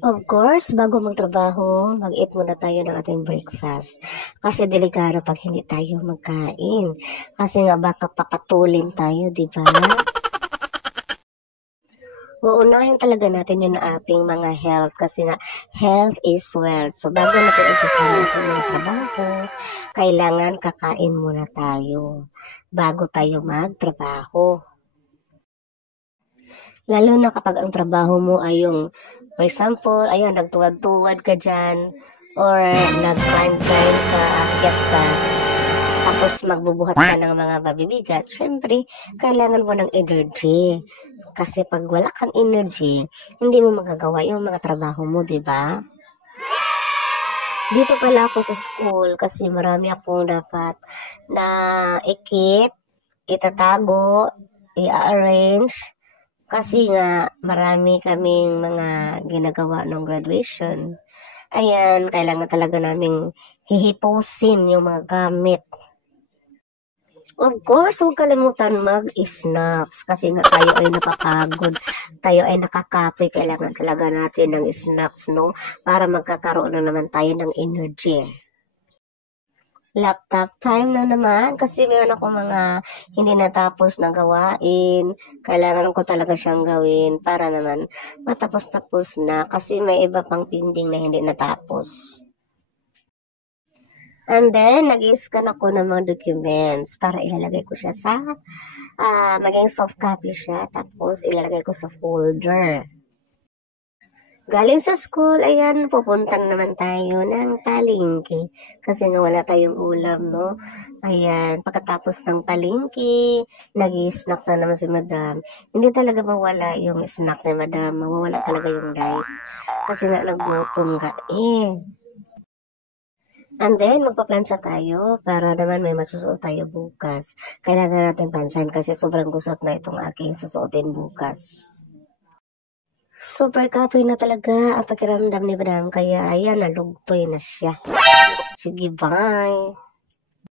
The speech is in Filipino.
Of course, bago magtrabaho, mag-eat muna tayo ng ating breakfast. Kasi delikado pag hindi tayo magkain. Kasi nga baka papatulin tayo, di ba? Uunahin talaga natin yun ating mga health kasi nga health is wealth. So bago natin umpisa natin mga trabaho, kailangan kakain muna tayo bago tayo magtrabaho. Lalo na kapag ang trabaho mo ay yung, for example, ayan, nagtuwad-tuwad ka dyan, or nag-climb-climb ka, akyat ka, tapos magbubuhat ka ng mga mabibigat, syempre, kailangan mo ng energy. Kasi pag wala kang energy, hindi mo magagawa yung mga trabaho mo, di ba? Dito pala ako sa school kasi marami akong dapat na ikip, itatago, i-arrange, kasi nga marami kaming mga ginagawa ng graduation. Ayan, kailangan talaga naming hihipusin yung mga gamit. Of course, huwag kalimutan mag-snacks kasi nga tayo ay napapagod, tayo ay nakakapoy, kailangan talaga natin ng snacks, no? Para magkakaroon na naman tayo ng energy. Laptop time na naman kasi meron ako mga hindi natapos na gawain. Kailangan ko talaga siyang gawin para naman matapos-tapos na kasi may iba pang pending na hindi natapos. And then, nag-i-scan ako ng mga documents para ilalagay ko siya sa, maging soft copy siya, tapos ilalagay ko sa folder. Galing sa school, ayan, pupuntan naman tayo ng palengke. Kasi nga wala tayong ulam, no? Ayan, pagkatapos ng palengke, nag-i-snacks na naman si madam. Hindi talaga mawala yung snacks ni madam, mawawala talaga yung diet. Kasi nga naggutom ka eh. And then, magpa-plansa tayo para naman may masusuot tayo bukas. Kailangan natin pansin kasi sobrang gusot na itong aking susuotin bukas. Super kapoy na talaga ang pakiramdam ni madam kaya ayan, nalugtoy na siya. Sige, bye!